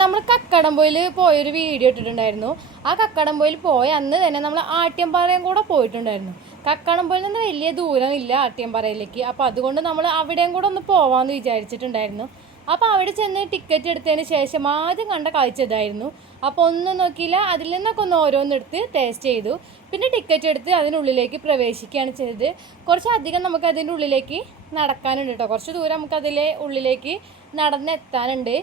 നമ്മൾ കക്കടംപൊയിൽ പോയൊരു വീഡിയോ ഇട്ടിട്ടുണ്ടായിരുന്നു. ആ കക്കടംപൊയിൽ പോയ അന്ന് തന്നെ നമ്മൾ ആട്യംപാറയും കൂടെ പോയിട്ടുണ്ടായിരുന്നു. കക്കടംപൊയിൽ നിന്ന് വലിയ ദൂരമില്ല ആട്യംപാറയിലേക്ക്. അപ്പോൾ അതുകൊണ്ട് നമ്മൾ അവിടെയും കൂടെ ഒന്ന് പോകാമെന്ന് വിചാരിച്ചിട്ടുണ്ടായിരുന്നു. അപ്പോൾ അവിടെ ചെന്ന് ടിക്കറ്റ് എടുത്തതിന് ശേഷം ആദ്യം കണ്ട കാഴ്ച ഇതായിരുന്നു. അപ്പോൾ ഒന്നും നോക്കിയില്ല, അതിൽ നിന്നൊക്കെ ഒന്ന് ഓരോന്നെടുത്ത് ടേസ്റ്റ് ചെയ്തു. പിന്നെ ടിക്കറ്റ് എടുത്ത് അതിനുള്ളിലേക്ക് പ്രവേശിക്കുകയാണ് ചെയ്തത്. കുറച്ചധികം നമുക്ക് അതിൻ്റെ ഉള്ളിലേക്ക് നടക്കാനുണ്ട് കേട്ടോ. കുറച്ച് ദൂരം നമുക്ക് അതിലെ ഉള്ളിലേക്ക് നടന്നെത്താനുണ്ട്.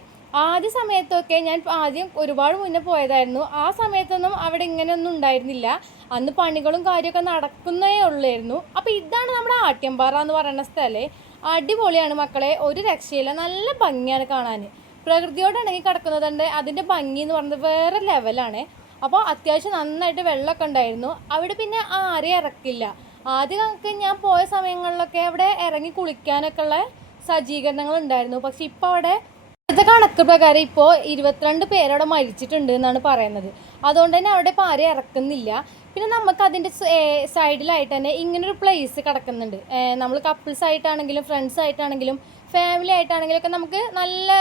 ആദ്യ സമയത്തൊക്കെ ഞാൻ ആദ്യം ഒരുപാട് മുന്നേ പോയതായിരുന്നു. ആ സമയത്തൊന്നും അവിടെ ഇങ്ങനെയൊന്നും ഉണ്ടായിരുന്നില്ല. അന്ന് പണികളും കാര്യമൊക്കെ നടക്കുന്നേ ഉള്ളായിരുന്നു. അപ്പോൾ ഇതാണ് നമ്മുടെ ആട്യംപാറ എന്ന് പറയുന്ന സ്ഥലം. അടിപൊളിയാണ് മക്കളെ, ഒരു രക്ഷയില്ല. നല്ല ഭംഗിയാണ് കാണാൻ. പ്രകൃതിയോട് ഇണങ്ങി കിടക്കുന്നതുകൊണ്ട് അതിൻ്റെ ഭംഗി എന്ന് പറയുന്നത് വേറെ ലെവലാണ്. അപ്പോൾ അത്യാവശ്യം നന്നായിട്ട് വെള്ളമൊക്കെ ഉണ്ടായിരുന്നു. അവിടെ പിന്നെ ആരെയും ഇറക്കില്ല. ആദ്യമൊക്കെ ഞാൻ പോയ സമയങ്ങളിലൊക്കെ അവിടെ ഇറങ്ങി കുളിക്കാനൊക്കെ ഉള്ള സജ്ജീകരണങ്ങൾ ഉണ്ടായിരുന്നു. പക്ഷെ ഇപ്പോൾ അവിടെ ഇപ്പോഴത്തെ കണക്ക് പ്രകാരം ഇപ്പോൾ 22 പേരവിടെ മരിച്ചിട്ടുണ്ട് എന്നാണ് പറയുന്നത്. അതുകൊണ്ട് തന്നെ അവിടെ ഇപ്പോൾ ആരെയും ഇറക്കുന്നില്ല. പിന്നെ നമുക്ക് അതിൻ്റെ സൈഡിലായിട്ട് തന്നെ ഇങ്ങനൊരു പ്ലേസ് കിടക്കുന്നുണ്ട്. നമ്മൾ കപ്പിൾസ് ആയിട്ടാണെങ്കിലും ഫ്രണ്ട്സ് ആയിട്ടാണെങ്കിലും ഫാമിലി ആയിട്ടാണെങ്കിലും ഒക്കെ നമുക്ക് നല്ല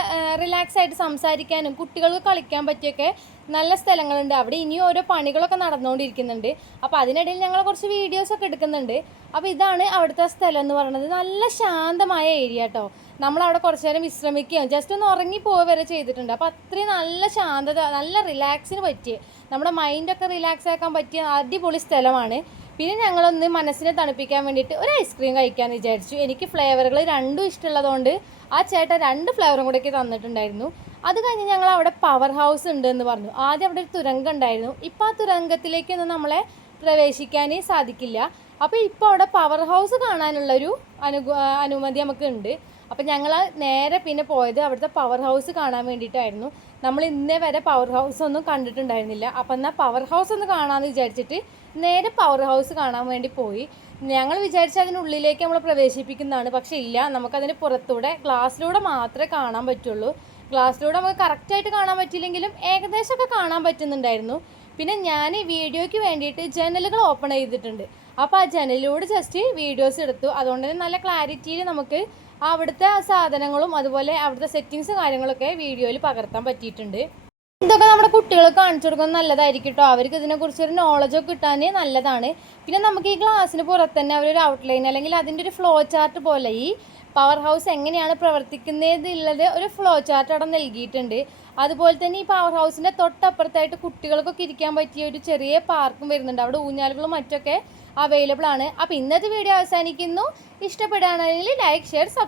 റിലാക്സ് ആയിട്ട് സംസാരിക്കാനും കുട്ടികൾക്ക് കളിക്കാൻ പറ്റിയൊക്കെ നല്ല സ്ഥലങ്ങളുണ്ട്. അവിടെ ഇനിയും ഓരോ പണികളൊക്കെ നടന്നുകൊണ്ടിരിക്കുന്നുണ്ട്. അപ്പോൾ അതിനിടയിൽ ഞങ്ങൾ കുറച്ച് വീഡിയോസൊക്കെ എടുക്കുന്നുണ്ട്. അപ്പോൾ ഇതാണ് അവിടുത്തെ സ്ഥലം എന്ന് പറയുന്നത്. നല്ല ശാന്തമായ ഏരിയ കേട്ടോ. നമ്മളവിടെ കുറച്ച് നേരം വിശ്രമിക്കുകയും ജസ്റ്റ് ഒന്ന് ഉറങ്ങിപ്പോവുക വരെ ചെയ്തിട്ടുണ്ട്. അപ്പോൾ അത്രയും നല്ല ശാന്തത, നല്ല റിലാക്സിന് പറ്റിയ, നമ്മുടെ മൈൻഡൊക്കെ റിലാക്സ് ആക്കാൻ പറ്റിയ അടിപൊളി സ്ഥലമാണ്. പിന്നെ ഞങ്ങളൊന്ന് മനസ്സിനെ തണുപ്പിക്കാൻ വേണ്ടിയിട്ട് ഒരു ഐസ്ക്രീം കഴിക്കാമെന്ന് വിചാരിച്ചു. എനിക്ക് ഫ്ലേവറുകൾ രണ്ടും ഇഷ്ടമുള്ളതുകൊണ്ട് ആ ചേട്ടൻ 2 ഫ്ലേവറും കൂടെയൊക്കെ തന്നിട്ടുണ്ടായിരുന്നു. അത് കഴിഞ്ഞ് ഞങ്ങൾ അവിടെ പവർ ഹൗസ് ഉണ്ട് എന്ന് പറഞ്ഞു. ആദ്യം അവിടെ ഒരു തുരങ്കം ഉണ്ടായിരുന്നു. ഇപ്പോൾ ആ തുരങ്കത്തിലേക്കൊന്നും നമ്മളെ പ്രവേശിക്കാൻ സാധിക്കില്ല. അപ്പോൾ ഇപ്പോൾ അവിടെ പവർ ഹൗസ് കാണാനുള്ളൊരു അനുമതി നമുക്ക് ഉണ്ട്. അപ്പോൾ ഞങ്ങൾ നേരെ പിന്നെ പോയത് അവിടുത്തെ പവർ ഹൗസ് കാണാൻ വേണ്ടിയിട്ടായിരുന്നു. നമ്മൾ ഇന്നേ വരെ പവർ ഹൗസ് ഒന്നും കണ്ടിട്ടുണ്ടായിരുന്നില്ല. അപ്പോൾ എന്നാൽ പവർ ഹൗസ് ഒന്ന് കാണാമെന്ന് വിചാരിച്ചിട്ട് നേരെ പവർ ഹൗസ് കാണാൻ വേണ്ടി പോയി. ഞങ്ങൾ വിചാരിച്ച അതിനുള്ളിലേക്ക് നമ്മൾ പ്രവേശിപ്പിക്കുന്നതാണ്. പക്ഷേ ഇല്ല, നമുക്കതിന് പുറത്തൂടെ ഗ്ലാസ്സിലൂടെ മാത്രമേ കാണാൻ പറ്റുള്ളൂ. ഗ്ലാസ്സിലൂടെ നമുക്ക് കറക്റ്റായിട്ട് കാണാൻ പറ്റില്ലെങ്കിലും ഏകദേശമൊക്കെ കാണാൻ പറ്റുന്നുണ്ടായിരുന്നു. പിന്നെ ഞാൻ വീഡിയോയ്ക്ക് വേണ്ടിയിട്ട് ജനലുകൾ ഓപ്പൺ ചെയ്തിട്ടുണ്ട്. അപ്പോൾ ആ ജനലിലൂടെ ജസ്റ്റ് വീഡിയോസ് എടുത്തു. അതുകൊണ്ട് തന്നെ നല്ല ക്ലാരിറ്റിയിൽ നമുക്ക് അവിടുത്തെ സാധനങ്ങളും അതുപോലെ അവിടുത്തെ സെറ്റിങ്സും കാര്യങ്ങളൊക്കെ വീഡിയോയിൽ പകർത്താൻ പറ്റിയിട്ടുണ്ട്. ഇതൊക്കെ നമ്മുടെ കുട്ടികൾക്ക് കാണിച്ചു കൊടുക്കുന്നത് നല്ലതായിരിക്കും കേട്ടോ. അവർക്ക് ഇതിനെക്കുറിച്ചൊരു നോളജൊക്കെ കിട്ടാൻ നല്ലതാണ്. പിന്നെ നമുക്ക് ഈ ഗ്ലാസ്സിന് പുറത്ത് തന്നെ അവരൊരു ഔട്ട്ലൈൻ അല്ലെങ്കിൽ അതിൻ്റെ ഒരു ഫ്ലോ ചാർട്ട് പോലെ ഈ പവർ ഹൗസ് എങ്ങനെയാണ് പ്രവർത്തിക്കുന്നതെന്നുള്ളത് ഒരു ഫ്ലോ ചാർട്ട് അവിടെ നൽകിയിട്ടുണ്ട്. അതുപോലെ തന്നെ ഈ പവർ ഹൗസിൻ്റെ തൊട്ടപ്പുറത്തായിട്ട് കുട്ടികൾക്കൊക്കെ ഇരിക്കാൻ പറ്റിയ ഒരു ചെറിയ പാർക്കും വരുന്നുണ്ട്. അവിടെ ഊഞ്ഞാലുകളും മറ്റൊക്കെ അവൈലബിൾ ആണ്. അപ്പോൾ ഇന്നത്തെ വീഡിയോ അവസാനിക്കുന്നു. ഇഷ്ടപ്പെടുകയാണെങ്കിൽ ലൈക്ക്, ഷെയർ, സബ്സ്ക്രൈബ്